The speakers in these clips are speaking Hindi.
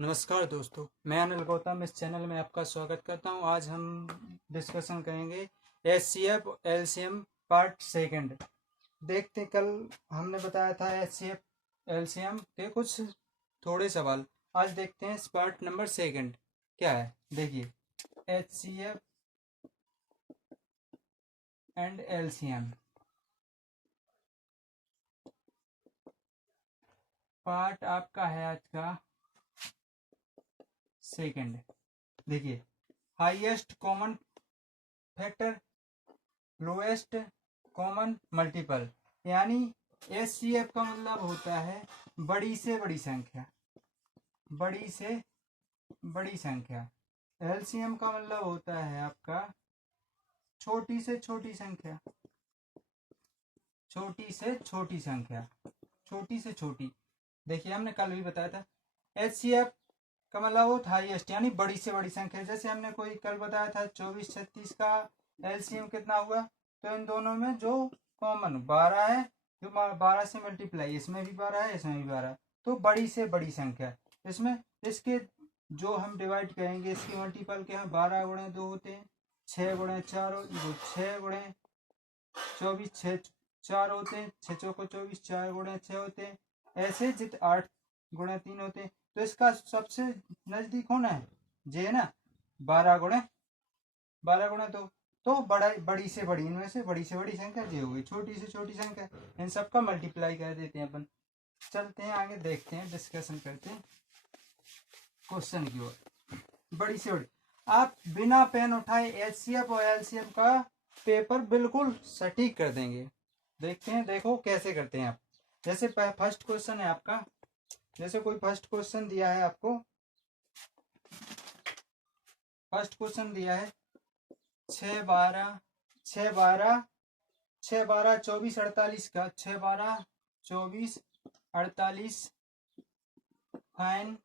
नमस्कार दोस्तों, मैं अनिल गौतम इस चैनल में आपका स्वागत करता हूं। आज हम डिस्कशन करेंगे एचसीएफ एलसीएम पार्ट सेकंड। देखते कल हमने बताया था एचसीएफ एलसीएम के कुछ थोड़े सवाल। आज देखते हैं इस पार्ट नंबर सेकंड क्या है। देखिए, एचसीएफ एंड एलसीएम पार्ट आपका है आज का सेकंड। देखिए, highest common factor, lowest common multiple, यानी एचसीएफ का मतलब होता है बड़ी से बड़ी संख्या, बड़ी से बड़ी संख्या। एलसीएम का मतलब होता है आपका छोटी से छोटी संख्या, छोटी से छोटी संख्या, छोटी से छोटी। देखिए, हमने कल भी बताया था एचसीएफ का मतलब वो हाईएस्ट यानी बड़ी से बड़ी संख्या। जैसे हमने कोई कल बताया था 24-36 का एलसीएम कितना हुआ, तो इन दोनों में जो कॉमन 12 है, जो 12 से मल्टीप्लाई, इसमें भी 12 है, इसमें भी 12, तो बड़ी से बड़ी संख्या। इसमें इसके जो हम डिवाइड करेंगे इसकी मल्टीपल के यहाँ 12 गुणे 2 होते हैं, 6 गुणे 4 6 गुणे 24 6 4 होते हैं, 6 चौको 24, 4 गुणे 6 होते हैं, ऐसे जित 8 गुणे 3 होते हैं। तो इसका सबसे नजदीक होना है जे है ना, 12 गुणे 2। तो बड़ी से बड़ी, इनमें से बड़ी से बड़ी संख्या जे होगी, छोटी से छोटी संख्या, इन सबका मल्टीप्लाई कर देते हैं अपन। चलते हैं आगे, देखते हैं, डिस्कशन करते हैं क्वेश्चन की ओर। बड़ी से बड़ी, आप बिना पेन उठाए एचसीएफ और एलसीएम का पेपर बिल्कुल सटीक कर देंगे। देखते हैं, देखो कैसे करते हैं आप। जैसे फर्स्ट क्वेश्चन है आपका, जैसे कोई फर्स्ट क्वेश्चन दिया है आपको, फर्स्ट क्वेश्चन दिया है 6 12 6 12 6 12 24 48 का, 6 12 24 48 फाइन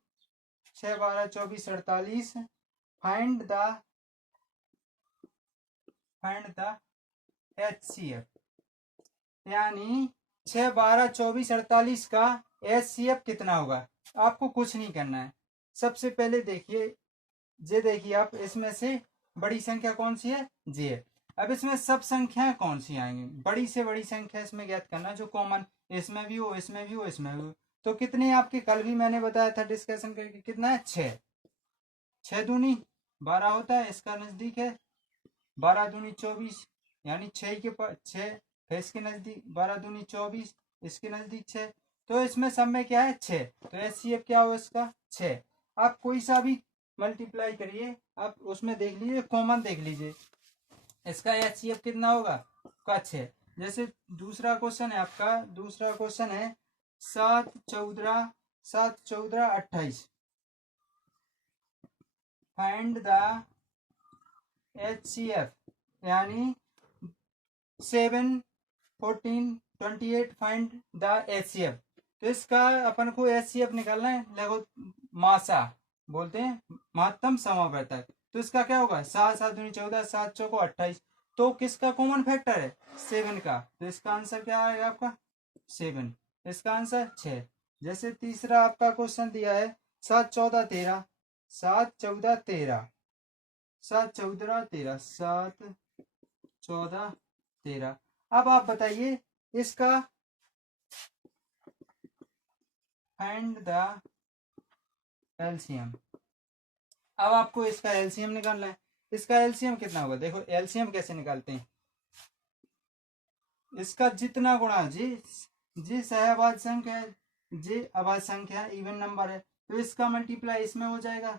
6 12 24 48 फाइंड द एचसीएफ, यानी 6 12 24 48 का एचसीएफ कितना होगा। आपको कुछ नहीं करना है। सबसे पहले देखिए, जे देखिए आप, इसमें से बड़ी संख्या कौन सी है, जे है। अब इसमें सब संख्याएं कौन सी आएंगी, बड़ी से बड़ी संख्या इसमें ज्ञात करना जो कॉमन इसमें भी हो, इसमें भी हो, इसमें भी हो। तो कितनी आपके कल भी मैंने बताया था डिस्कशन करके, कितना है 6, 6 दूनी 12 होता है, इसका नजदीक है 12 दूनी 24, यानी 6 के पास 6 है, इसके नजदीक 12 दूनी 24, इसके नजदीक 6। तो इसमें सब में क्या है 6, तो एचसीएफ क्या हो इसका 6। आप कोई सा भी मल्टीप्लाई करिए, आप उसमें देख लीजिए, कॉमन देख लीजिए, इसका एचसीएफ कितना होगा का 6। जैसे दूसरा क्वेश्चन है आपका, दूसरा क्वेश्चन है 7 14 28 फाइंड द एचसीएफ, यानी 7 14 28 फाइंड द एचसीएफ। तो इसका अपन को एचसीएफ निकालना है, लगो मासा बोलते हैं, महत्तम समावर्तक। तो इसका क्या होगा 7 7 दूनी 14, 7 चौको 28। तो किसका कॉमन फैक्टर है 7 का, तो इसका आंसर क्या आएगा आपका 7, इसका आंसर 6। जैसे तीसरा आपका क्वेश्चन दिया है 7 14 13, 7 14 13, 7 14 13, 7 14 13। अब आप बताइए इसका फाइंड द एलसीएम। अब आपको इसका एलसीएम निकालना है। इसका एलसीएम कितना होगा, देखो एलसीएम कैसे निकालते हैं। इसका जितना गुणा जी सहअभाज्य संख्या है, जी अभाज्य संख्या इवन नंबर है, तो इसका मल्टीप्लाई इसमें हो जाएगा।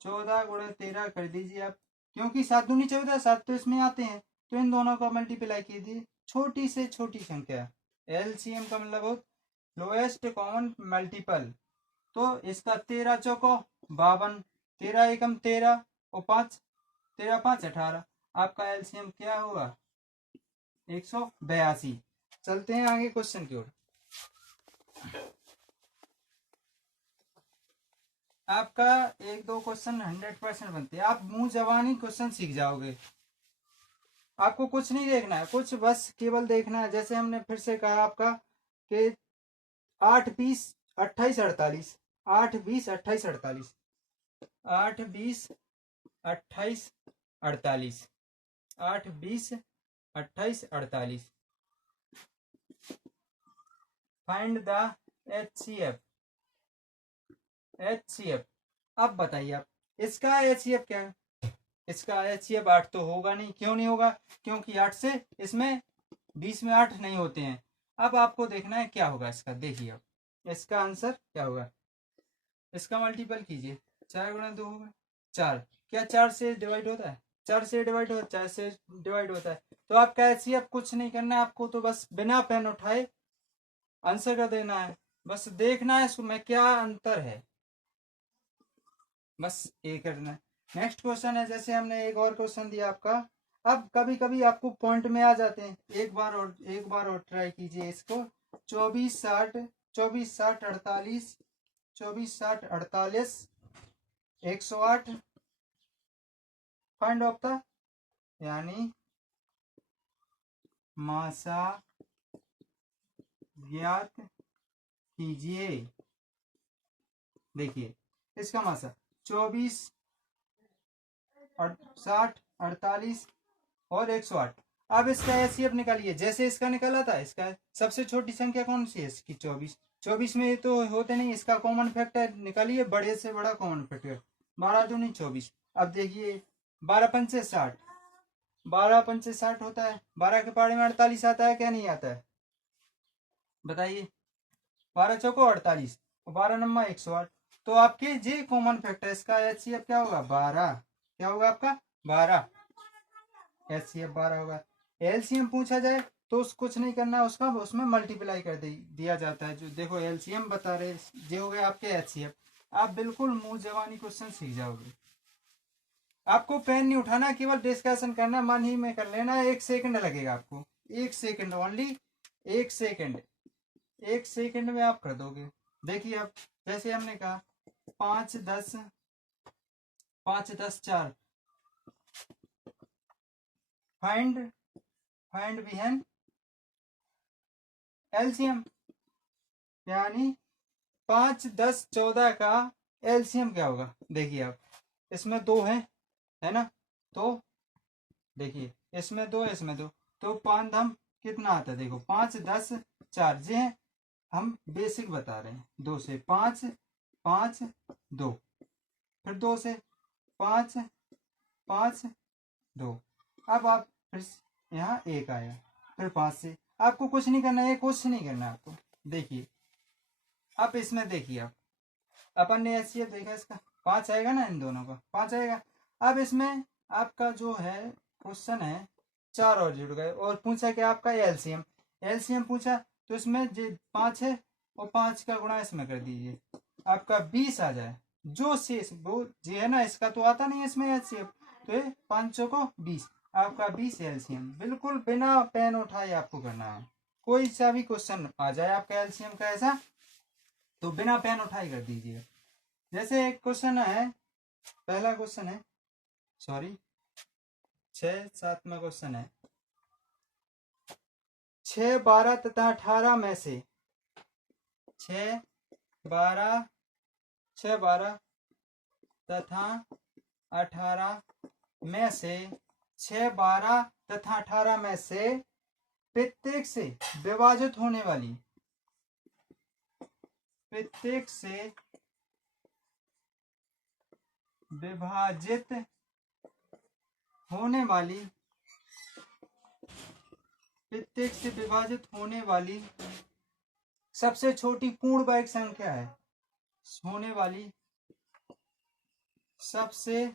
14 गुणे 13 कर दीजिए आप, क्योंकि 7 दूनी 14, 7 तो इसमें आते हैं, तो इन दोनों का मल्टीप्लाई कीजिए। छोटी से छोटी संख्या, एलसीएम का मतलब हो लोएस्ट कॉमन मल्टीपल। तो इसका 13 चौको 52, 13 एकम 13 और 5 13 5 18। आपका एलसीएम क्या होगा 182। चलते हैं आगे क्वेश्चन की ओर। आपका 1 2 क्वेश्चन 100% बनते हैं, आप मुंह जबानी क्वेश्चन सीख जाओगे। आपको कुछ नहीं देखना है, कुछ बस केवल देखना है। जैसे हमने फिर से कहा आपका कि 8 20 28 48, 8 20 28 48, 8 20 28 48, 8 20 28 48। Find the HCF। HCF अब बताइए आप, इसका HCF क्या है? इसका HCF 8 तो होगा नहीं। क्यों नहीं होगा? क्योंकि 8 से इसमें 20 में 8 नहीं होते हैं। अब आपको देखना है क्या होगा इसका। देखिए अब इसका आंसर क्या होगा। इसका मल्टीपल कीजिए, 4 गुणा 2 होगा 4। क्या 4 से डिवाइड होता है? 4 से डिवाइड होता है, 4 से डिवाइड होता है। तो आपका HCF कुछ नहीं करना है आपको, तो बस बिना पेन उठाए आंसर कर देना है। बस देखना है इसमें क्या अंतर है, बस ये करना है। नेक्स्ट क्वेश्चन है, जैसे हमने एक और क्वेश्चन दिया आपका। अब कभी कभी आपको पॉइंट में आ जाते हैं, एक बार और ट्राई कीजिए इसको। 24 60 24 60 48 24 60 48 108 फाइंड ऑफ द, यानी मासा ज्ञात कीजिए। देखिए इसका मासा 24 60 48 और 108। अब इसका HCF निकालिए, जैसे इसका निकाला था। इसका सबसे छोटी संख्या कौन सी है? इसकी 24। 24 में तो होते नहीं, इसका कॉमन फैक्टर निकालिए, बड़े से बड़ा कॉमन फैक्टर। 12 दूनी 24। अब देखिए 12 पंचे 60, 12 पंचे 60 होता है। 12 के पारे में 48 आता है क्या नहीं आता है? बताइए। 12 चौको 48 और 12 नम्मा 108। तो आपके जे कॉमन फैक्टर, इसका HCF क्या होगा? 12। क्या होगा आपका? 12। HCF 12 होगा। LCM पूछा जाए तो कुछ नहीं करना है, उसका उसमें मल्टीप्लाई कर दिया जाता है। जो देखो LCM बता रहे, ये हो गया आपके HCF। आप बिल्कुल मुंह जवानी क्वेश्चन सीख जाओगे। आपको पेन नहीं उठाना, केवल डिस्कशन करना, मन ही में कर लेना। 1 सेकंड लगेगा आपको, 1 सेकंड ओनली, 1 सेकंड। 1 सेकंड में आप कर दोगे। देखिए अब जैसे हमने कहा 5 10 4 फाइंड बिहाइंड LCM, यानी 5 10 14 का LCM क्या होगा। देखिए आप, इसमें 2 है ना, तो देखिए इसमें 2 इसमें 2, तो 5 दम कितना आता है? देखो 5 10 4 जी है, हम बेसिक बता रहे हैं। 2 से 5 5 2, फिर 2 से 5 5 2। अब आप फिर यहाँ 1 आया, फिर 5 से। आपको कुछ नहीं करना है, कुछ नहीं करना आपको। देखिए अब इसमें देखिए, आप अपन ने HCF देखा, इसका 5 आएगा ना, इन दोनों का 5 आएगा। अब इसमें आपका जो है क्वेश्चन है, 4 और जुड़ गए, और पूछा कि आपका LCM पूछा, तो इसमें जो 5 है और 5 का गुणा इसमें कर दीजिए, आपका 20 आ जाए। जो शेष वो जी है ना, इसका तो आता नहीं है इसमें HCF, तो ये 5 को 20, आपका 20 LCM। बिल्कुल बिना पेन उठाए आपको करना है। कोई सा भी क्वेश्चन आ जाए आपका LCM का ऐसा, तो बिना पेन उठाए कर दीजिए। जैसे एक क्वेश्चन है, पहला क्वेश्चन है, सॉरी 6 7 में क्वेश्चन है। 6 12 तथा 18 में से 6 12 6 12 तथा 18 में से 6 12 तथा 18 में से प्रत्येक से विभाजित होने वाली, प्रत्येक से विभाजित होने वाली, प्रत्येक से विभाजित होने वाली सबसे छोटी पूर्णवर्ग संख्या है। होने वाली सबसे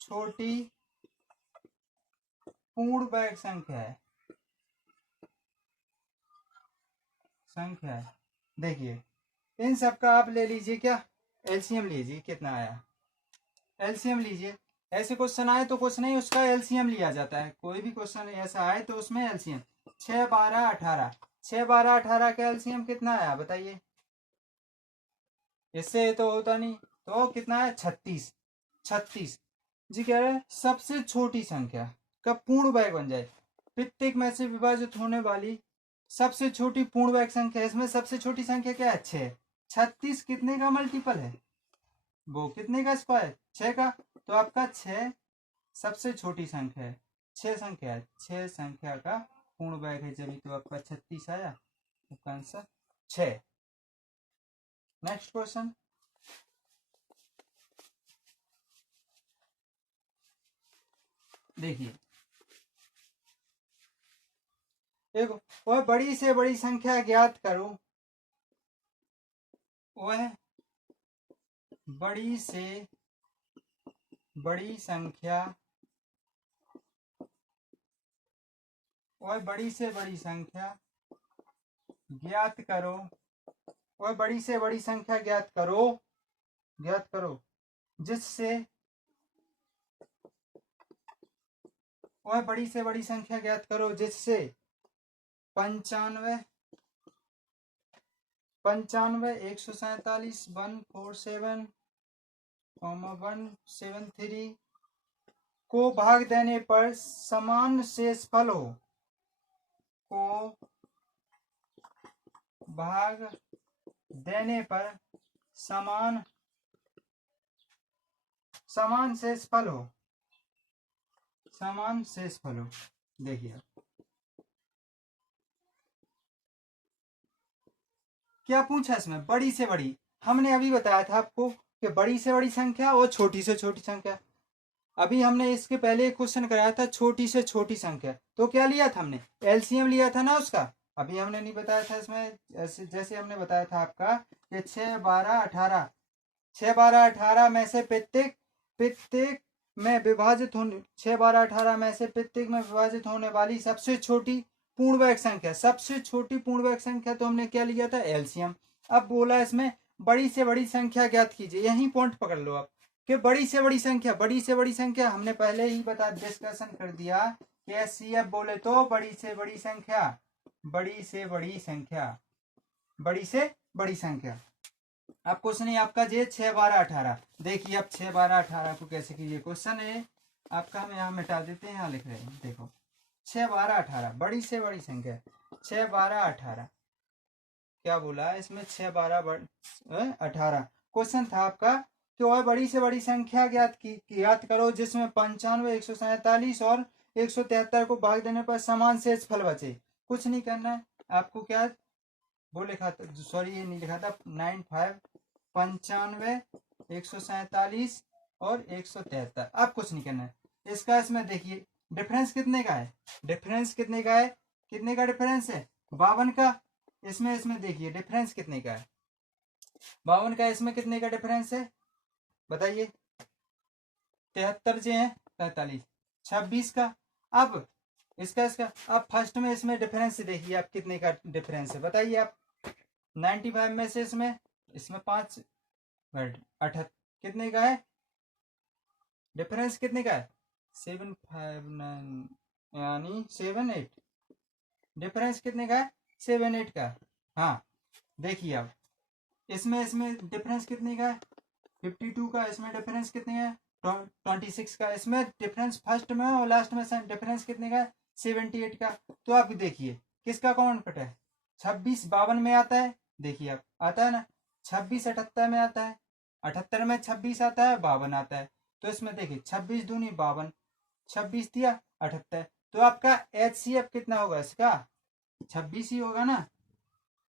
छोटी पूर्णवर्ग संख्या है। देखिए इन सब का आप ले लीजिए, क्या LCM लीजिए, कितना आया LCM लीजिए। ऐसे क्वेश्चन आए तो कुछ नहीं, उसका LCM लिया जाता है। कोई भी क्वेश्चन ऐसा आए तो उसमें LCM। 6 12 18, 6 12 18 का LCM कितना आया बताइए। इससे तो होता नहीं, तो कितना है? 36। 36 जी कह रहे हैं सबसे छोटी संख्या का पूर्ण वर्ग बन जाए, प्रत्येक में से विभाजित होने वाली सबसे छोटी पूर्ण वर्ग संख्या। इसमें सबसे छोटी संख्या क्या है? 6। 36 कितने का मल्टीपल है, वो कितने का स्क्वायर, 6 का। तो आपका 6 सबसे छोटी संख्या है, 6 संख्या है, 6 संख्या का पूर्ण वर्ग है, जब तो आपका 36 आया, आपका आंसर 6। नेक्स्ट क्वेश्चन, देखिए देखो, वह बड़ी से बड़ी संख्या ज्ञात करो, वह बड़ी से बड़ी संख्या, वह बड़ी से बड़ी संख्या ज्ञात करो, वह बड़ी से बड़ी संख्या ज्ञात करो, ज्ञात करो जिससे, वह बड़ी से बड़ी संख्या ज्ञात करो जिससे 95 147 147 173 को भाग देने पर समान शेषफल हो, को भाग देने पर समान शेषफल हो, समान शेषफल हो। देखिए क्या पूछा इसमें, बड़ी से बड़ी, हमने अभी बताया था आपको कि बड़ी से बड़ी संख्या और छोटी से छोटी संख्या। अभी हमने इसके पहले एक क्वेश्चन कराया था छोटी से छोटी संख्या, तो क्या लिया था हमने, एलसीएम लिया था ना उसका। अभी हमने नहीं बताया था इसमें, जैसे हमने बताया था आपका कि 6 12 18, 6 12 18 में से प्रत्येक में विभाजित होने, 6 12 18 में से प्रत्येक में विभाजित होने वाली सबसे छोटी पूर्णवर्ग संख्या, सबसे छोटी पूर्णवर्ग संख्या, तो हमने क्या लिया था, एलसीएम। अब बोला इसमें बड़ी से बड़ी संख्या ज्ञात कीजिए, यही पॉइंट पकड़ लो आप कि बड़ी से बड़ी संख्या, बड़ी से बड़ी संख्या हमने पहले ही बता डिस्कशन कर दिया कि एचसीएफ बोले तो बड़ी से बड़ी संख्या, बड़ी से बड़ी संख्या, बड़ी से बड़ी संख्या। अब क्वेश्चन है आपका जे 6 12 18, देखिए अब 6 12 18 को कैसे कीजिए, क्वेश्चन है आपका, हम यहाँ मिटा देते हैं, यहाँ लिख रहे हैं, देखो 6 12 18 बड़ी से बड़ी संख्या, 6 12 18 क्या बोला है इसमें, 6 12 18 क्वेश्चन था आपका कि वह बड़ी से बड़ी संख्या ज्ञात करो जिसमें 95 147 और 173 को भाग देने पर समान शेषफल बचे। कुछ नहीं करना है आपको, क्या वो लिखा था, सॉरी ये नहीं लिखा था, 95 95 147 और 173। अब कुछ नहीं करना है इसका, इसमें देखिए डिफरेंस कितने का है, डिफरेंस कितने का है, कितने का डिफरेंस है, 52 का। इसमें देखिए डिफरेंस कितने का है, 52 का। इसमें कितने का डिफरेंस है बताइए, 73 जे है 43, 26 का। अब इसका अब फर्स्ट में इसमें डिफरेंस देखिए आप, कितने का डिफरेंस है बताइए आप, 95 में से इसमें 5 कितने का है डिफरेंस, कितने का है 759 यानी 78, डिफरेंस कितने का है 78 का। हाँ देखिए अब इसमें डिफरेंस कितने का है 52 का, इसमें डिफरेंस कितने का 26 का, इसमें डिफरेंस फर्स्ट में और लास्ट में डिफरेंस कितने का 78 का। तो आप देखिए किसका कॉमन कट है, 26 52 में आता है, देखिए आप आता है ना, 26 78 में आता है, 78 में 26 आता है, 52 आता है। तो इसमें देखिए 26 दूनी 52, 26 दिया 78, तो आपका एचसीएफ कितना होगा इसका 26 ही होगा ना,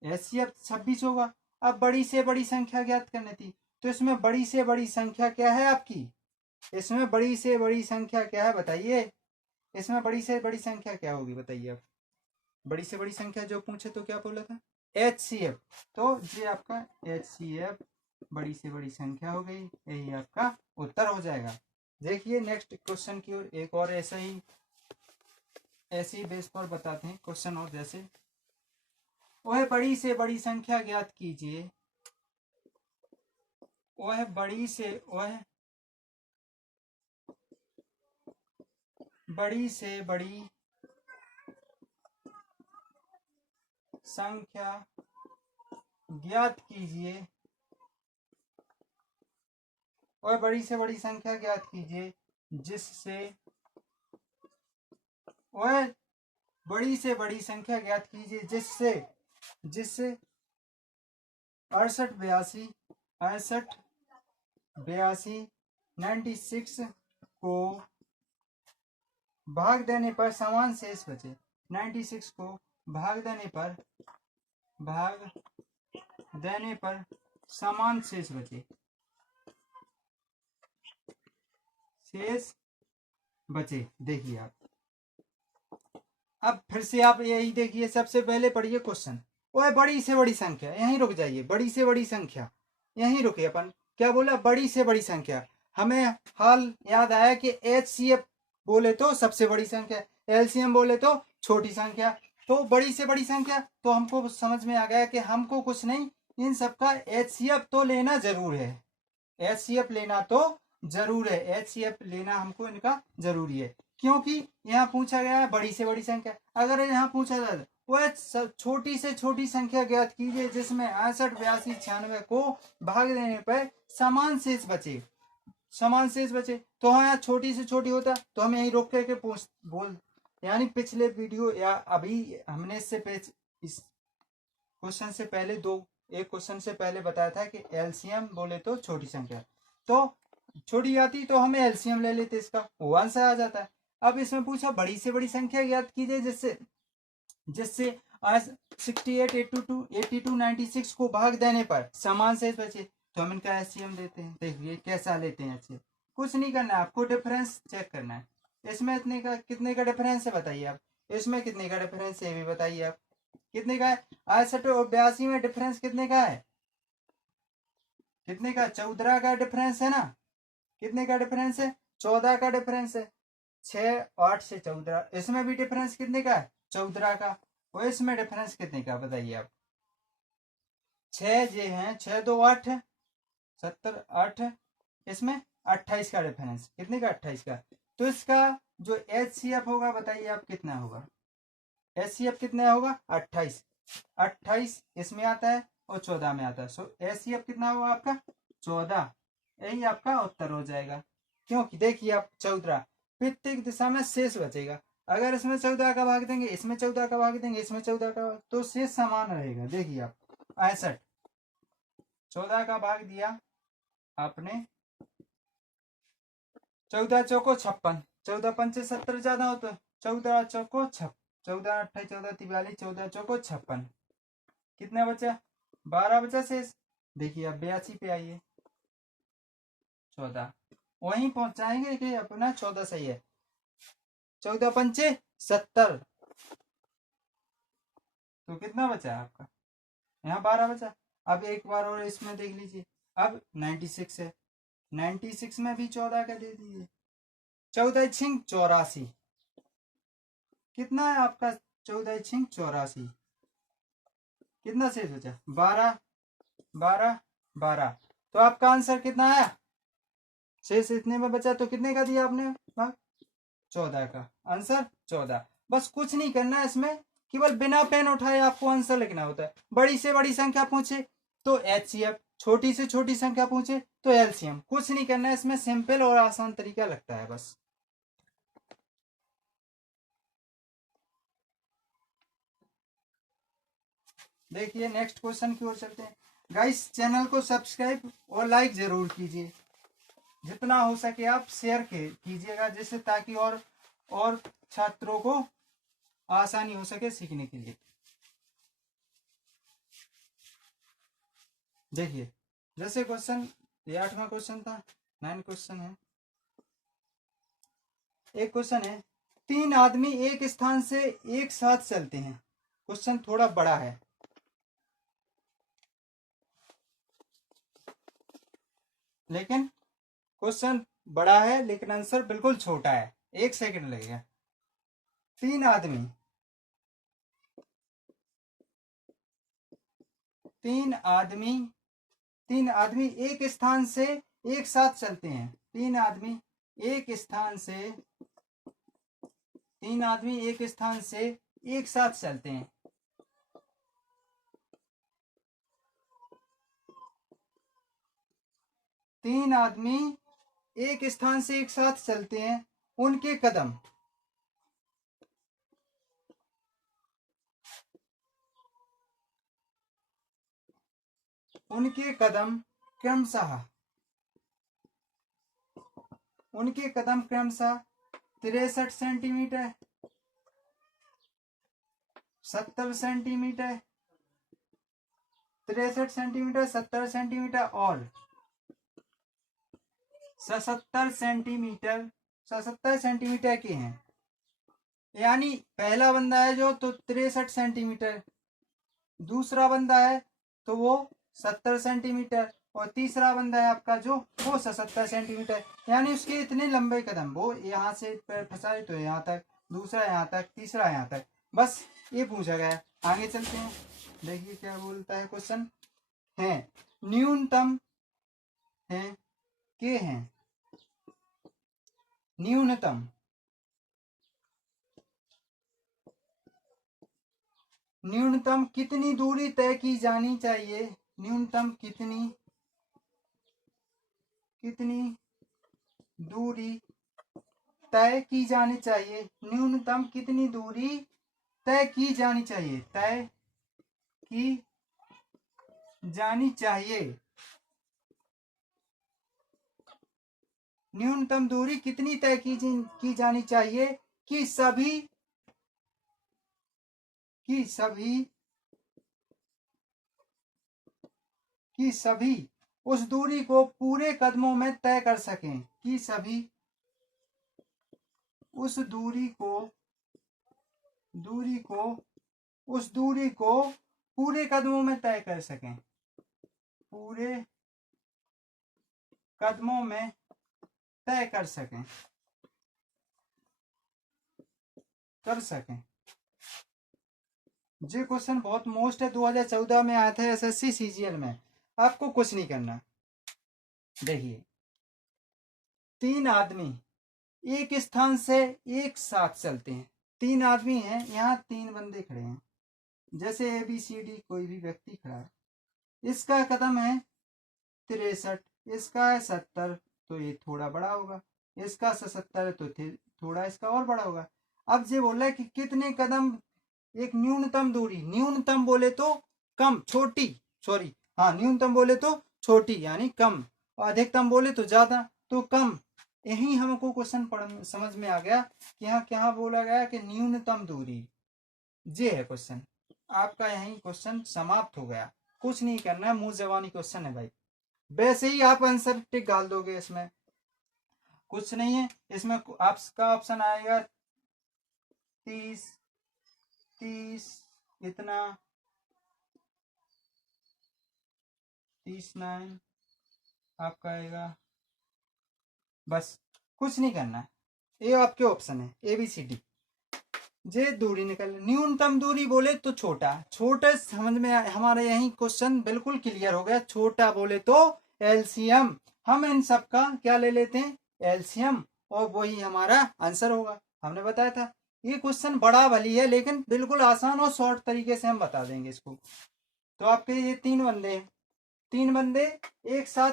एचसीएफ 26 होगा। अब बड़ी से बड़ी संख्या ज्ञात करनी थी, तो इसमें बड़ी से बड़ी संख्या क्या है आपकी, इसमें बड़ी से बड़ी संख्या क्या है बताइए, इसमें बड़ी से बड़ी संख्या क्या होगी बताइए आप, बड़ी से बड़ी संख्या जो पूछे तो क्या बोला था एचसीएफ, तो ये आपका एचसीएफ बड़ी से बड़ी संख्या हो गई, यही आपका उत्तर हो जाएगा। देखिए नेक्स्ट क्वेश्चन की ओर, एक और ऐसे ही बेस पर बताते हैं क्वेश्चन, और जैसे वह बड़ी से बड़ी संख्या ज्ञात कीजिए, वह बड़ी से बड़ी संख्या ज्ञात कीजिए, वह बड़ी से बड़ी संख्या ज्ञात कीजिए जिससे, वह बड़ी से बड़ी संख्या ज्ञात कीजिए जिससे 68 82 68 82 96 को भाग देने पर समान शेष बचे। 96 को भाग देने पर समान शेष बचे, देखिए आप। अब फिर से आप यही देखिए, सबसे पहले पढ़िए क्वेश्चन। ओए बड़ी से बड़ी संख्या, यहीं रुक जाइए। बड़ी से बड़ी संख्या, यहीं रुके अपन। क्या बोला? बड़ी से बड़ी संख्या। हमें हाल याद आया कि HCF बोले तो सबसे बड़ी संख्या, LCM बोले तो छोटी संख्या। तो बड़ी से बड़ी संख्या, तो हमको समझ में आ गया कि हमको कुछ नहीं, इन सबका HCF तो लेना जरूर है। HCF लेना तो जरूर है, HCF लेना हमको इनका जरूरी है, क्योंकि यहाँ पूछा गया है बड़ी से बड़ी संख्या। अगर यहाँ पूछा जाए वह छोटी से छोटी संख्या ज्ञात कीजिए जिसमें 68 82 96 को भाग देने पर समान शेष बचे, तो हाँ, यहाँ छोटी से छोटी होता तो हम यही रोक के बोल, यानी पिछले वीडियो या अभी हमने इस क्वेश्चन से पहले एक क्वेश्चन से पहले बताया था कि LCM बोले तो छोटी संख्या, तो छोटी आती तो हमें LCM ले लेते, इसका वो आंसर आ जाता है। अब इसमें पूछा बड़ी से बड़ी संख्या ज्ञात कीजिए जिससे आज 68 82 96 को भाग देने पर समान शेष बचे, तो हम इनका LCM लेते हैं। देखिए कैसा लेते हैं LCM, कुछ नहीं करना है आपको, डिफरेंस चेक करना है। इसमें इतने का कितने का डिफरेंस है बताइए आप, इसमें कितने का डिफरेंस है ये भी बताइए आप, कितने का है? 68 और 82 में डिफरेंस कितने का है? कितने का? 14 का डिफरेंस है ना। कितने का डिफरेंस है? 14 का डिफरेंस है। 6 8 से 14, इसमें भी डिफरेंस कितने का है? 14 का। और इसमें डिफरेंस कितने का बताइए आप? 6 जे हैं, 6 2 8 70 8, इसमें 28 का डिफरेंस। कितने का? 28 का। तो इसका जो HCF होगा बताइए आप कितना होगा? HCF कितना होगा? 28। 28 इसमें आता है और 14 में आता है, सो HCF कितना होगा आपका? 14। यही आपका उत्तर हो जाएगा, क्योंकि देखिए आप 14 प्रत्येक दिशा में शेष बचेगा। अगर इसमें 14 का भाग देंगे, इसमें 14 का भाग देंगे, इसमें 14 का, तो शेष समान रहेगा। देखिए आप 65, 14 का भाग दिया आपने, 14 चौको 56, 14 पंचे 70 ज्यादा हो तो 14 चौको 56, 14 28 14 43, 14 चौको 56, कितना बचा? 12 बचा शेष। देखिए अब 82 पे आइए, 14 वहीं पहुंचाएंगे कि अपना 14 सही है। 14 पंचे 70, तो कितना बचा आपका? यहाँ 12 बचा। अब एक बार और इसमें देख लीजिए, अब 96 है, 96 में भी 14 का दे दीजिए, 14 छिंग 84, कितना है आपका? 14 छिंग 84, कितना शेष बचा? 12 12 12, तो आपका आंसर कितना आया? शेष इतने में बचा, तो कितने का दिया आपने भाग? 14 का। आंसर 14। बस कुछ नहीं करना है इसमें, केवल बिना पेन उठाए आपको आंसर लिखना होता है। बड़ी से बड़ी संख्या पूछे तो HCF, छोटी से छोटी संख्या पूछे तो LCM। कुछ नहीं करना है इसमें, सिंपल और आसान तरीका लगता है बस। देखिए नेक्स्ट क्वेश्चन की ओर चलते हैं। गाइस चैनल को सब्सक्राइब और लाइक जरूर कीजिए, जितना हो सके आप शेयर कीजिएगा, जिससे ताकि और छात्रों को आसानी हो सके सीखने के लिए। देखिए जैसे क्वेश्चन, ये 8वां क्वेश्चन था, 9 क्वेश्चन है। एक क्वेश्चन है, 3 आदमी एक स्थान से एक साथ चलते हैं। क्वेश्चन थोड़ा बड़ा है, लेकिन क्वेश्चन बड़ा है लेकिन आंसर बिल्कुल छोटा है। 1 सेकंड लगेगा। 3 आदमी, 3 आदमी एक स्थान से एक साथ चलते हैं। 3 आदमी एक स्थान से 3 आदमी एक स्थान से एक साथ चलते हैं। 3 आदमी एक स्थान से एक साथ चलते हैं, उनके कदम उनके कदम क्रमशः 63 सेंटीमीटर, 70 सेंटीमीटर, 63 सेंटीमीटर, 70 सेंटीमीटर और 77 सेंटीमीटर, 77 सेंटीमीटर के हैं। यानी पहला बंदा है जो तो 63 सेंटीमीटर, दूसरा बंदा है तो वो 70 सेंटीमीटर और तीसरा बंदा है आपका जो वो 77 सेंटीमीटर। यानी उसके इतने लंबे कदम, वो यहाँ से पैर फंसाए तो यहाँ तक, दूसरा यहाँ तक, तीसरा यहाँ तक, बस ये पूछा गया। आगे चलते हैं, देखिए क्या बोलता है क्वेश्चन। है न्यूनतम है के हैं न्यूनतम कितनी दूरी तय की जानी चाहिए, न्यूनतम कितनी दूरी तय की जानी चाहिए, न्यूनतम कितनी दूरी तय की जानी चाहिए, तय की जानी चाहिए, न्यूनतम दूरी कितनी तय की जानी चाहिए कि सभी उस दूरी को पूरे कदमों में तय कर सकें, कि सभी उस दूरी को पूरे कदमों में तय कर सकें, पूरे कदमों में तय कर सकें ये क्वेश्चन बहुत मोस्ट है, 2014 में आया था एसएससी सीजीएल में। आपको कुछ नहीं करना। देखिए 3 आदमी एक स्थान से एक साथ चलते हैं, 3 आदमी हैं, यहाँ 3 बंदे खड़े हैं, जैसे ABCD कोई भी व्यक्ति खड़ा है। इसका कदम है 63, इसका है 70, तो ये थोड़ा बड़ा होगा, इसका 77 तो थोड़ा इसका और बड़ा होगा। अब ये बोल रहा है कि कितने कदम, एक न्यूनतम दूरी, न्यूनतम बोले तो कम, छोटी, सॉरी हाँ न्यूनतम बोले तो छोटी यानी कम, और अधिकतम बोले तो ज्यादा तो कम। यही हमको क्वेश्चन समझ में आ गया कि यहाँ क्या बोला गया कि न्यूनतम दूरी, ये है क्वेश्चन। आपका यही क्वेश्चन समाप्त हो गया, कुछ नहीं करना है, मुंह जबानी क्वेश्चन है भाई। वैसे ही आप आंसर टिक डाल दोगे, इसमें कुछ नहीं है। इसमें आपका ऑप्शन आएगा 30 इतना, 39 आपका आएगा, बस कुछ नहीं करना है। ये आपके ऑप्शन है ABCD। जे दूरी निकल, न्यूनतम दूरी बोले तो छोटा, छोटे समझ में हमारे यही क्वेश्चन बिल्कुल क्लियर हो गया। छोटा बोले तो LCM, हम इन सब का क्या ले लेते हैं LCM, और वही हमारा आंसर होगा। हमने बताया था ये क्वेश्चन बड़ा भली है लेकिन बिल्कुल आसान और शॉर्ट तरीके से हम बता देंगे इसको। तो आपके ये 3 बंदे हैं, 3 बंदे एक साथ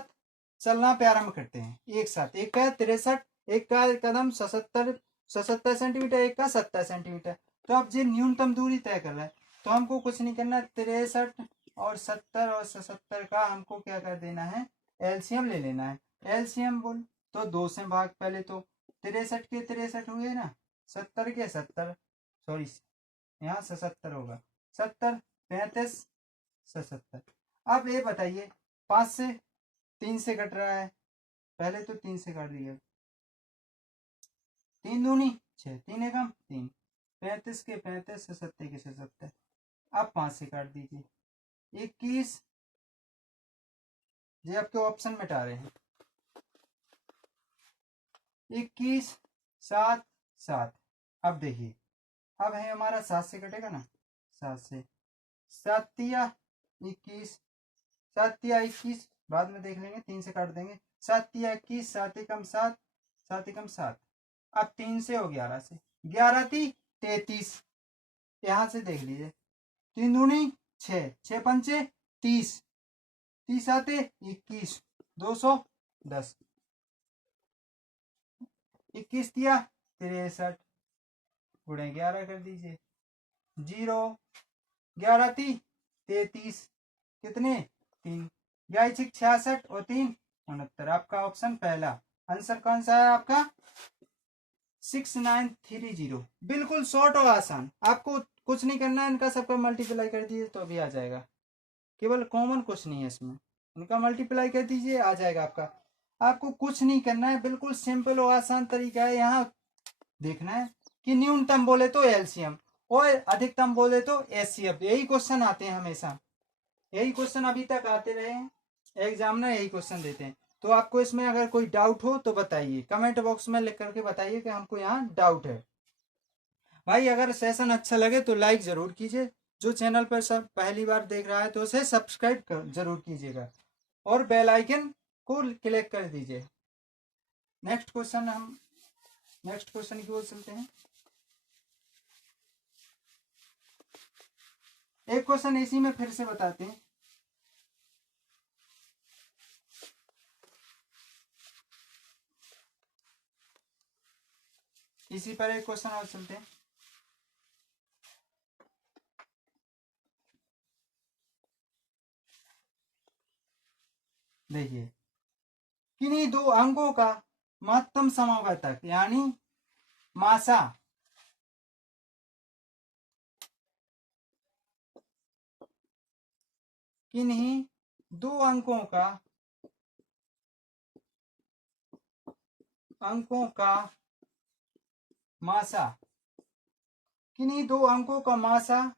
चलना प्रारंभ करते हैं, एक साथ, एक का 63, एक का कदम 77 सेंटीमीटर, एक का 70 सेंटीमीटर। तो अब ये न्यूनतम दूरी तय कर रहा है, तो हमको कुछ नहीं करना, 63 और 70 और 77 का हमको क्या कर देना है, LCM ले लेना है। LCM बोल तो 2 से भाग, पहले तो 63 के 63 हुए ना, 70 के 70, सॉरी यहाँ 77 होगा, 70 35 77। अब ये बताइए 5 से 3 से कट रहा है, पहले तो 3 से काट दिया, 3 दूनी 6, 3 एकम 3, 35 के 35, 77 के 77। अब 5 से काट दीजिए, 21, ये आपके ऑप्शन मिटा रहे हैं, 21 7 7। अब देखिए, अब है हमारा 7 से कटेगा ना, 7 से 7 तिया 21, 7 तिया 21 बाद में देख लेंगे, 3 से काट देंगे, 7 तिया 21, 7 एकम 7, 7 एकम 7। अब 3 से और 11 से, 11 ती 33, यहाँ से देख लीजिए, 3 दूनी 6, 6 पंचे 30, 30 आते 21, 210, 21 दिया 63 गुणे 11 कर दीजिए, 0, 11 ती 33, कितने 3, या 66 और 3 69। आपका ऑप्शन पहला आंसर कौन सा है आपका 6930। बिल्कुल शॉर्ट और आसान, आपको कुछ नहीं करना है, इनका सबका मल्टीप्लाई कर दीजिए तो अभी आ जाएगा। केवल कॉमन कुछ नहीं है इसमें, इनका मल्टीप्लाई कर दीजिए आ जाएगा आपका। आपको कुछ नहीं करना है, बिल्कुल सिंपल और आसान तरीका है। यहाँ देखना है कि न्यूनतम बोले तो एलसीएम और अधिकतम बोले तो एचसीएफ, यही क्वेश्चन आते हैं हमेशा, यही क्वेश्चन अभी तक आते रहे हैं, एग्जाम में यही क्वेश्चन देते हैं। तो आपको इसमें अगर कोई डाउट हो तो बताइए, कमेंट बॉक्स में लिख करके बताइए कि हमको यहाँ डाउट है। भाई अगर सेशन अच्छा लगे तो लाइक जरूर कीजिए, जो चैनल पर सब पहली बार देख रहा है तो उसे सब्सक्राइब जरूर कीजिएगा और बेल आइकन को क्लिक कर दीजिए। नेक्स्ट क्वेश्चन की ओर चलते हैं। एक क्वेश्चन इसी में फिर से बताते हैं। इसी पर एक क्वेश्चन और चलते हैं। देखिए, किन्हीं दो अंकों का महत्तम समावर्तक यानी मासा किन्हीं दो अंकों का मासा, किन्हीं दो अंकों का मासा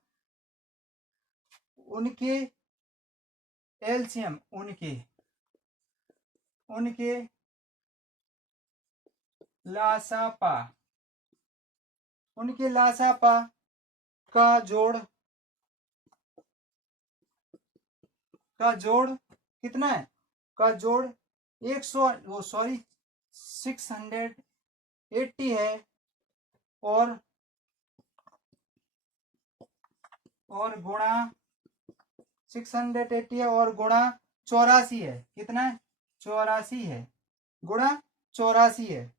उनके एलसीएम उनके लासापा का जोड़ कितना है, का जोड़ 680 है और गुणा 680 है और गुणा 84 है। कितना है 84 है, गुणा 84 है,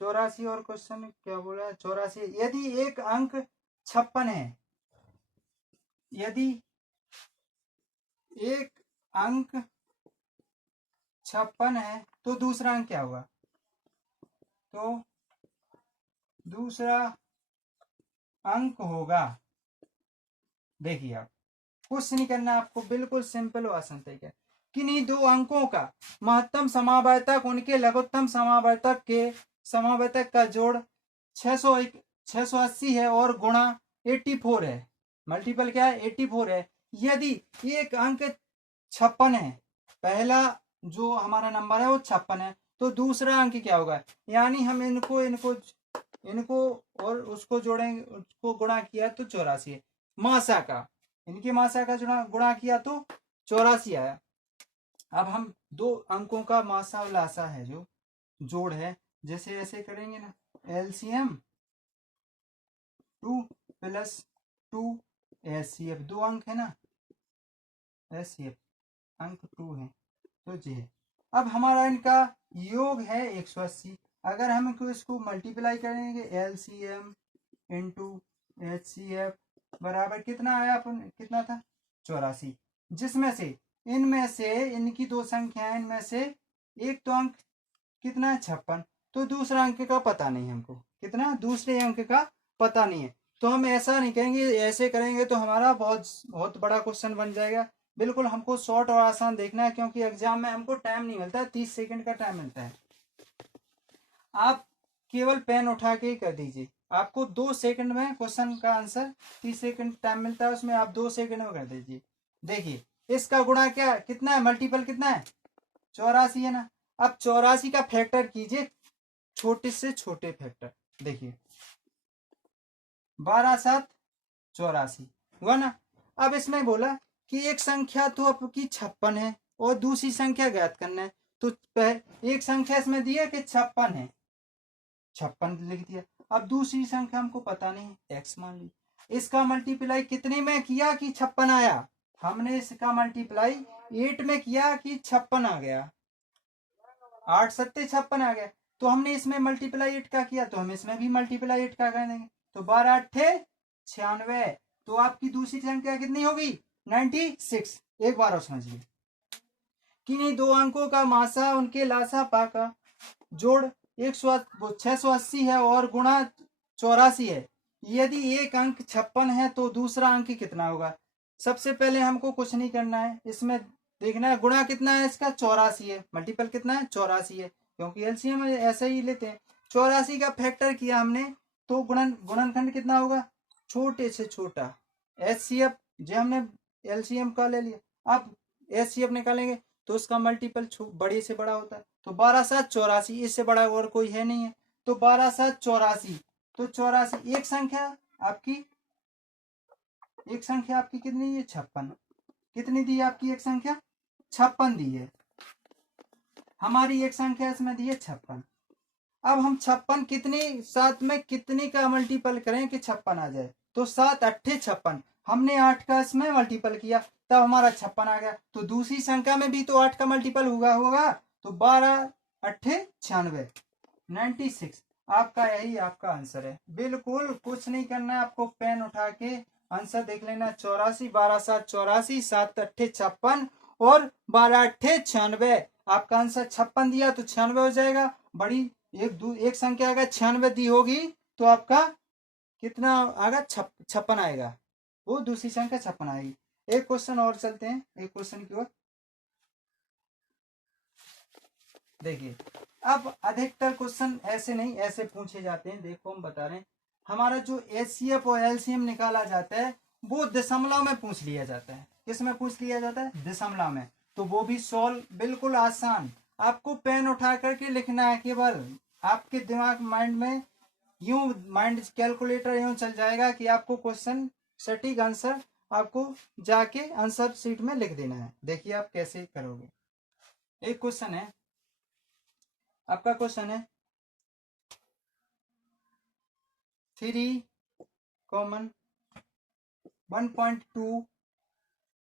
84 और क्वेश्चन क्या बोला 84। यदि एक अंक 56 है, यदि एक अंक 56 है तो दूसरा अंक क्या होगा, तो दूसरा अंक होगा, देखिए आप कुछ नहीं करना आपको, बिल्कुल सिंपल और आसान तरीका। किन्हीं दो अंकों का महत्तम समावर्तक उनके लघुत्तम समावर्तक का जोड़ 680 है और गुणा 84 है, मल्टीपल क्या है 84 है। यदि एक अंक 56 है, पहला जो हमारा नंबर है वो 56 है, तो दूसरा अंक क्या होगा, यानी हम इनको और उसको जोड़ेंगे, उसको गुणा किया तो 84 है। मासा का इनकी मासा का गुणा किया तो 84 आया। अब हम दो अंकों का मासा और लासा है जो जोड़ है, जैसे ऐसे करेंगे ना, एलसीएम 2 प्लस 2 एचसीएफ, दो अंक है ना, एचसीएफ अंक 2 है तो जी है। अब हमारा इनका योग है 180, अगर हम इसको मल्टीप्लाई करेंगे एलसीएम इंटू एचसीएफ बराबर कितना आया, अपन कितना था 84, जिसमें से इनमें से इनकी दो संख्याएं, इनमें से एक तो अंक कितना है 56, तो दूसरा अंक का पता नहीं हमको, कितना दूसरे अंक का पता नहीं है। तो हम ऐसा नहीं करेंगे, ऐसे करेंगे तो हमारा बहुत बहुत बड़ा क्वेश्चन बन जाएगा। बिल्कुल हमको शॉर्ट और आसान देखना है, क्योंकि एग्जाम में हमको टाइम नहीं मिलता, 30 सेकंड का टाइम मिलता है। आप केवल पेन उठा के ही कर दीजिए, आपको 2 सेकंड में क्वेश्चन का आंसर, 30 सेकंड टाइम मिलता है उसमें, आप 2 सेकंड में कर दीजिए। देखिए इसका गुणा क्या कितना है, मल्टीपल कितना है 84 है ना। अब 84 का फैक्टर कीजिए, छोटे से छोटे फैक्टर, देखिए 12 7 84 हुआ ना। अब इसमें बोला कि एक संख्या तो आपकी 56 है और दूसरी संख्या ज्ञात करना है, तो एक संख्या इसमें दिया कि 56 है, 56 लिख दिया। अब दूसरी संख्या हमको पता नहीं एक्स मान ली, इसका मल्टीप्लाई कितने में किया कि 56 आया, हमने इसका मल्टीप्लाई 8 में किया कि 56 आ गया, 8 सत्ते 56 आ गया। तो हमने इसमें मल्टीप्लाई 8 का किया तो हम इसमें भी मल्टीप्लाई 8 का कर देंगे, तो 12 अट्ठे 96, तो आपकी दूसरी संख्या कितनी होगी 96। एक बार और समझिए, किन्हीं दो अंकों का मासा उनके लासा पाका जोड़ 680 है और गुणा 84 है। यदि एक अंक 56 है तो दूसरा अंक कितना होगा। सबसे पहले हमको कुछ नहीं करना है, इसमें देखना है गुणा कितना है इसका 84 है, मल्टीपल कितना है 84 है, क्योंकि एलसीएम ऐसे ही लेते हैं। 84 का फैक्टर किया हमने तो गुणनखंड कितना होगा छोटे से छोटा एचसीएफ, जो हमने एलसीएम का ले लिया। अब एचसीएफ निकालेंगे तो उसका मल्टीपल बड़े से बड़ा होता है, तो 12 7 84, इससे बड़ा और कोई है नहीं है, तो 12 7 84, तो 84 एक संख्या आपकी, एक संख्या आपकी कितनी है 56, कितनी दी आपकी एक संख्या 56 दी है, हमारी एक संख्या इसमें दी है 56। अब हम 56 कितनी सात में कितनी का मल्टीपल करें कि 56 आ जाए, तो 7 अट्ठे 56, हमने 8 का इसमें मल्टीपल किया तब हमारा 56 आ गया। तो दूसरी संख्या में भी तो 8 का मल्टीपल होगा तो 12 अट्ठे 96, 96। आपका यही आपका आंसर है, बिल्कुल कुछ नहीं करना है आपको, पेन उठा के आंसर देख लेना। 84, 12 7 84, 7 अट्ठे 56 और 12 अट्ठे 96। आपका आंसर 56 दिया तो 96 हो जाएगा। बड़ी एक संख्या अगर 96 दी होगी तो आपका कितना आएगा 56 आएगा, वो दूसरी संख्या 56 आएगी। एक क्वेश्चन और चलते हैं, एक क्वेश्चन की ओर देखिए। अब अधिकतर क्वेश्चन ऐसे नहीं ऐसे पूछे जाते हैं, देखो हम बता रहे हैं, हमारा जो एचसीएफ और एलसीएम निकाला जाता है वो दशमलव में पूछ लिया जाता है। किस में पूछ लिया जाता है दशमलव में, तो वो भी सॉल्व बिल्कुल आसान, आपको पेन उठा करके लिखना है, केवल आपके दिमाग माइंड में यूं माइंड कैलकुलेटर यूं चल जाएगा कि आपको क्वेश्चन सटीक आंसर आपको जाके आंसर शीट में लिख देना है। देखिए आप कैसे करोगे। एक क्वेश्चन है आपका, क्वेश्चन है 3 common 1.2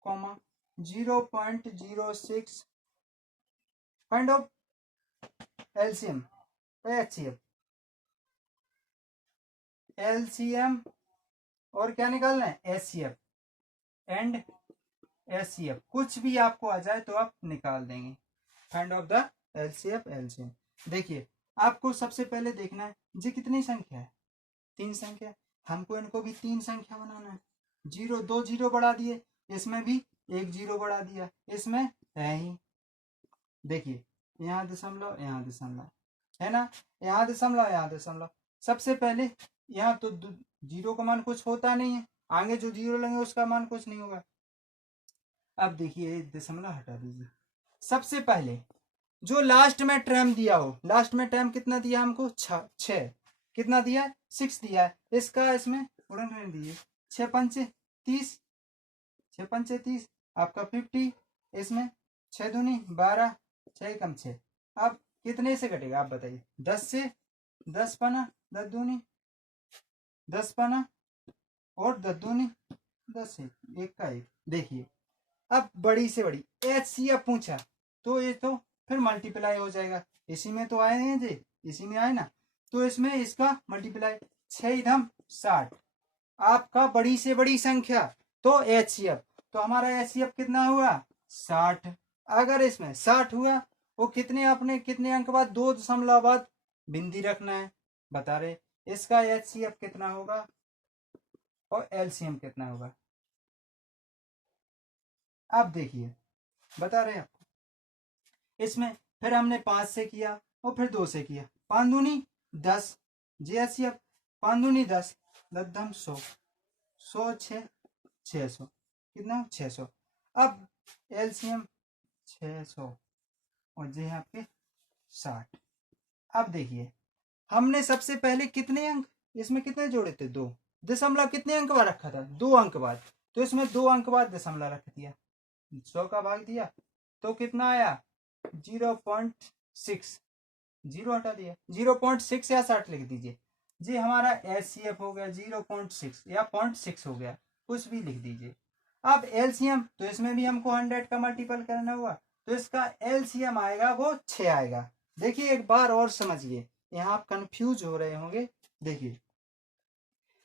0.06 find of LCM HCF, LCM और क्या निकालना है एचसीएफ एंड एचसीएफ, कुछ भी आपको आ जाए तो आप निकाल देंगे। Find of the LCF LCM. देखिए आपको सबसे पहले देखना है जी कितनी संख्या है 3 संख्या, हमको इनको भी 3 संख्या बनाना है। 2 जीरो बढ़ा दिए, इसमें भी 1 जीरो बढ़ा दिया, इसमें है ही, देखिए यहाँ दशमलव यहाँ दशमलव है ना, यहाँ दशमलव यहाँ दशमलव। सबसे पहले यहाँ तो जीरो का मान कुछ होता नहीं है, आगे जो जीरो लेंगे उसका मान कुछ नहीं होगा। अब देखिए दशमलव हटा दीजिए, सबसे पहले जो लास्ट में टर्म दिया हो, लास्ट में टर्म कितना दिया हमको 6 कितना दिया 6 दिया है, इसका इसमें उड़न रहने दीजिए, 6 पंचे 30, 6 पंचे 30 आपका 50, इसमें 6 दूनी 12, 6 कम 6, अब कितने से कटेगा आप बताइए 10 से, 10 पाना 10 दूनी 10 पाना और 10 दूनी 10 से, एक का एक। देखिए अब बड़ी से बड़ी एचसीएफ पूछा तो ये तो फिर मल्टीप्लाई हो जाएगा, इसी में तो आए हैं जी, इसी में आए ना, तो इसमें इसका मल्टीप्लाई 6 इधम 60, आपका बड़ी से बड़ी संख्या तो एचसीएफ, तो हमारा एचसीएफ कितना हुआ 60। अगर इसमें 60 हुआ वो कितने आपने कितने अंक बाद 2 दशमलव बाद बिंदी रखना है, बता रहे इसका एचसीएफ कितना होगा और एलसीएम कितना होगा। आप देखिए बता रहे आपको, इसमें फिर हमने 5 से किया और फिर 2 से किया, 5 दूनी 10 जीएसएफ, 5 दूनी 10 दम 100, 100 6 600 कितना 600। अब एलसीएम 600 और जे आपके 60। अब देखिए हमने सबसे पहले कितने अंक इसमें कितने जोड़े थे 2, दशमलव कितने अंक बाद रखा था 2 अंक बाद, तो इसमें 2 अंक बाद दशमलव रख दिया, 100 का भाग दिया तो कितना आया 0.6, जीरो हटा दिया 0.6 या 60 लिख दीजिए जी, हमारा एचसीएफ हो गया 0.6 या 0.6 हो गया, कुछ भी लिख दीजिए। अब एलसीएम तो इसमें भी हमको 100 का मल्टीपल करना हुआ तो इसका एलसीएम आएगा वो 6 आएगा। देखिए एक बार और समझिए, यहाँ आप कंफ्यूज हो रहे होंगे। देखिए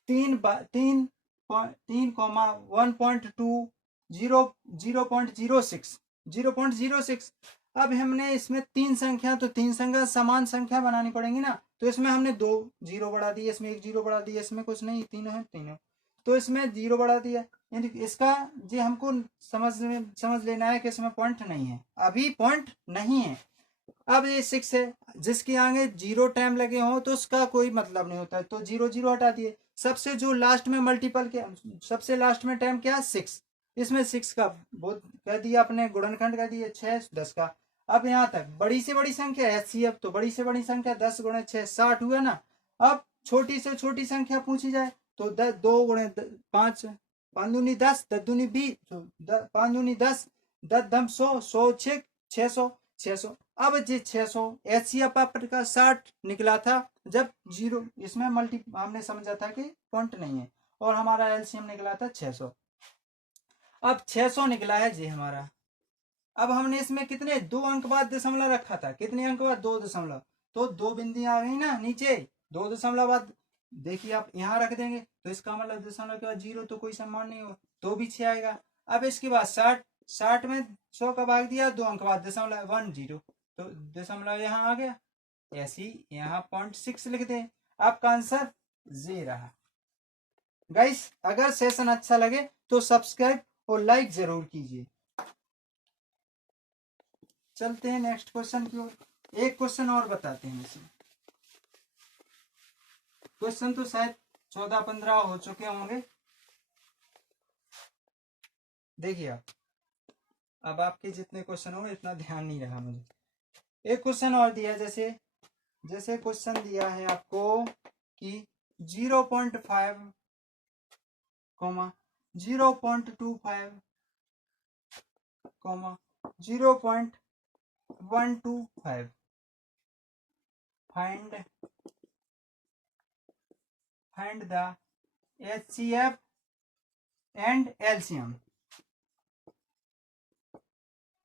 3 3,1.2 0.06 अब हमने इसमें तीन संख्या, तो तीन संख्या समान संख्या बनानी पड़ेंगी ना, तो इसमें हमने 2 जीरो बढ़ा दिए, इसमें 1 जीरो बढ़ा दिया, इसमें कुछ नहीं, तीनों है तीनों, तो इसमें 0 बढ़ा दिया। यानी इसका जी हमको समझ लेना है कि इसमें पॉइंट नहीं है, अभी पॉइंट नहीं है। अब ये 6 है, जिसके आगे 0 टाइम लगे हो तो उसका कोई मतलब नहीं होता है, तो 0 0 हटा दिए। सबसे जो लास्ट में मल्टीपल के सबसे लास्ट में टाइम क्या है 6, इसमें 6 का बहुत कह दिया अपने, गुणनखंड कह दिए 6 10 का। अब यहाँ तक बड़ी से बड़ी संख्या HCF, तो बड़ी से बड़ी संख्या 10 गुणे 6 60 हुआ ना। अब छोटी से छोटी संख्या पूछी जाए तो 2 गुणे 5 5 दूनी 10 10 दूनी 20 5 दूनी 10 10 दम 100 100 600 600। अब जी 600 HCF का 60 निकला था जब 0 इसमें मल्टी हमने समझा था कि पॉइंट नहीं है, और हमारा LCM निकला था 600। अब 600 निकला है जी हमारा। अब हमने इसमें कितने 2 अंक बाद दशमलव रखा था, कितने अंक बाद 2 दशमलव, तो 2 बिंदियां आ गई ना नीचे, 2 दशमलव बाद देखिए आप यहाँ रख देंगे तो इसका मतलब दशमलव के बाद 0 तो कोई सम्मान नहीं हो, तो भी 6 आएगा। अब इसके बाद 60 में 100 का भाग दिया, 2 अंक बाद दशमलव 1 0, तो दशमलव यहाँ आ गया, ऐसी यहाँ 0.6 लिख दें। आपका आंसर ये रहा। गाइस अगर सेशन अच्छा लगे तो सब्सक्राइब और लाइक जरूर कीजिए। चलते हैं नेक्स्ट क्वेश्चन की ओर। एक क्वेश्चन और बताते हैं इसमें, क्वेश्चन तो शायद 14-15 हो चुके होंगे। देखिए आप, अब आपके जितने क्वेश्चन हो इतना ध्यान नहीं रहा मुझे। एक क्वेश्चन और दिया, जैसे क्वेश्चन दिया है आपको कि 0.5, 0.25, 0.125 find the HCF and LCM।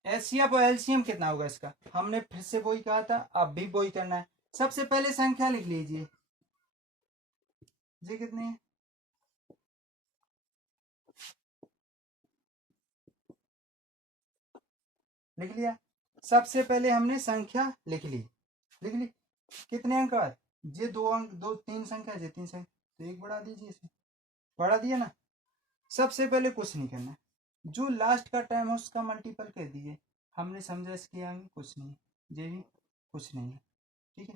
HCF और LCM कितना होगा इसका, हमने फिर से वही कहा था, अब भी वही करना है। सबसे पहले संख्या लिख लीजिए, जी कितनी है, लिख लिया। सबसे पहले हमने संख्या लिख ली कितने अंक बाद, ये 2 अंक 2 3 संख्या, ये 3 संख्या, तो 1 बढ़ा दीजिए, इसमें बढ़ा दिया ना। सबसे पहले कुछ नहीं करना, जो लास्ट का टाइम है उसका मल्टीपल कर दीजिए, हमने समझा इसके आगे कुछ नहीं, ये भी कुछ नहीं है, ठीक है।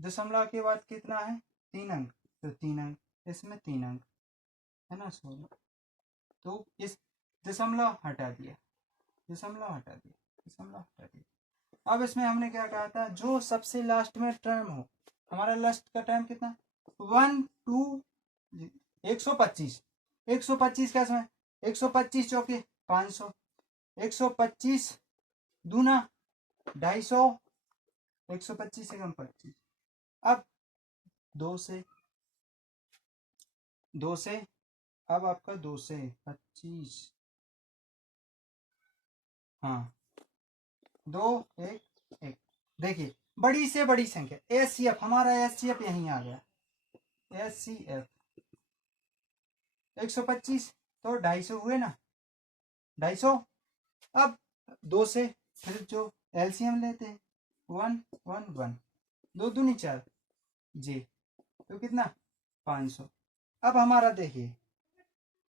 दशमलव के बाद कितना है 3 अंक, तो 3 अंक, इसमें 3 अंक है ना, 16, तो इस दशमलव हटा दिया, अब इसमें हमने क्या कहा था, जो सबसे लास्ट में टर्म हो, हमारा लास्ट का टाइम कितना 1 2 125 का समय 125 चौके 500, 125 दूना 250, 125 से कम 25। अब 2 से अब आपका 2 से 25, हाँ 2 1 1। देखिए बड़ी से बड़ी संख्या HCF, हमारा HCF यहीं आ गया, HCF 125 तो 250 हुए ना, 250। अब 2 से फिर जो LCM लेते हैं 1 1 1, 2 दूनी 4 जी, तो कितना 500। अब हमारा देखिए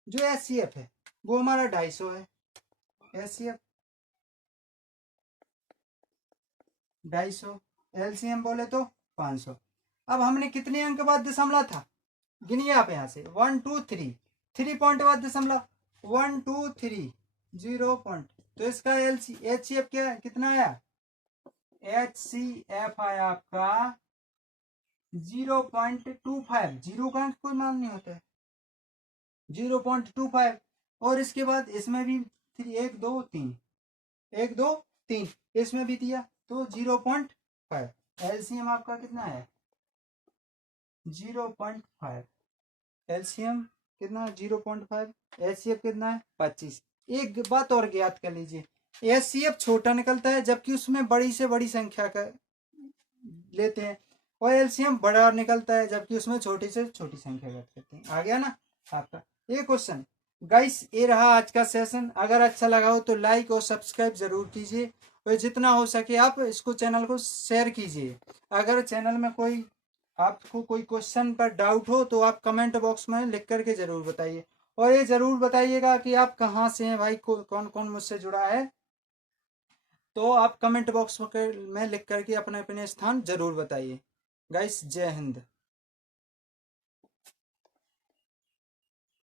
जो HCF है वो हमारा 250 है, HCF 250, LCM बोले तो 500। अब हमने कितने अंक बाद दशमलव था, गिनिए आप यहाँ से 1 2 3, 3 पॉइंट बाद दशमलव 1 2 3 0 पॉइंट, तो इसका HCF क्या कितना आया, HCF आया आपका 0.25, 0 का कोई मान नहीं होता है, 0.25। और इसके बाद इसमें भी 1 2 3 1 2 3 इसमें भी दिया, तो 0.5। LCM आपका कितना है 0.5, LCM कितना 0.5, HCF कितना है 25। एक बात और ज्ञात कर लीजिए, HCF छोटा निकलता है जबकि उसमें बड़ी से बड़ी संख्या का लेते हैं, और LCM बड़ा निकलता है जबकि उसमें छोटी से छोटी संख्या करते हैं। आ गया ना। आपका ये क्वेश्चन। गाइस ये रहा आज का सेशन। अगर अच्छा लगा हो तो लाइक और सब्सक्राइब जरूर कीजिए, और जितना हो सके आप इसको चैनल को शेयर कीजिए। अगर चैनल में कोई आपको कोई क्वेश्चन पर डाउट हो तो आप कमेंट बॉक्स में लिख करके जरूर बताइए, और ये जरूर बताइएगा कि आप कहाँ से हैं भाई, कौन कौन मुझसे जुड़ा है। तो आप कमेंट बॉक्स में लिख करके अपने अपने स्थान जरूर बताइए। गाइस जय हिंद।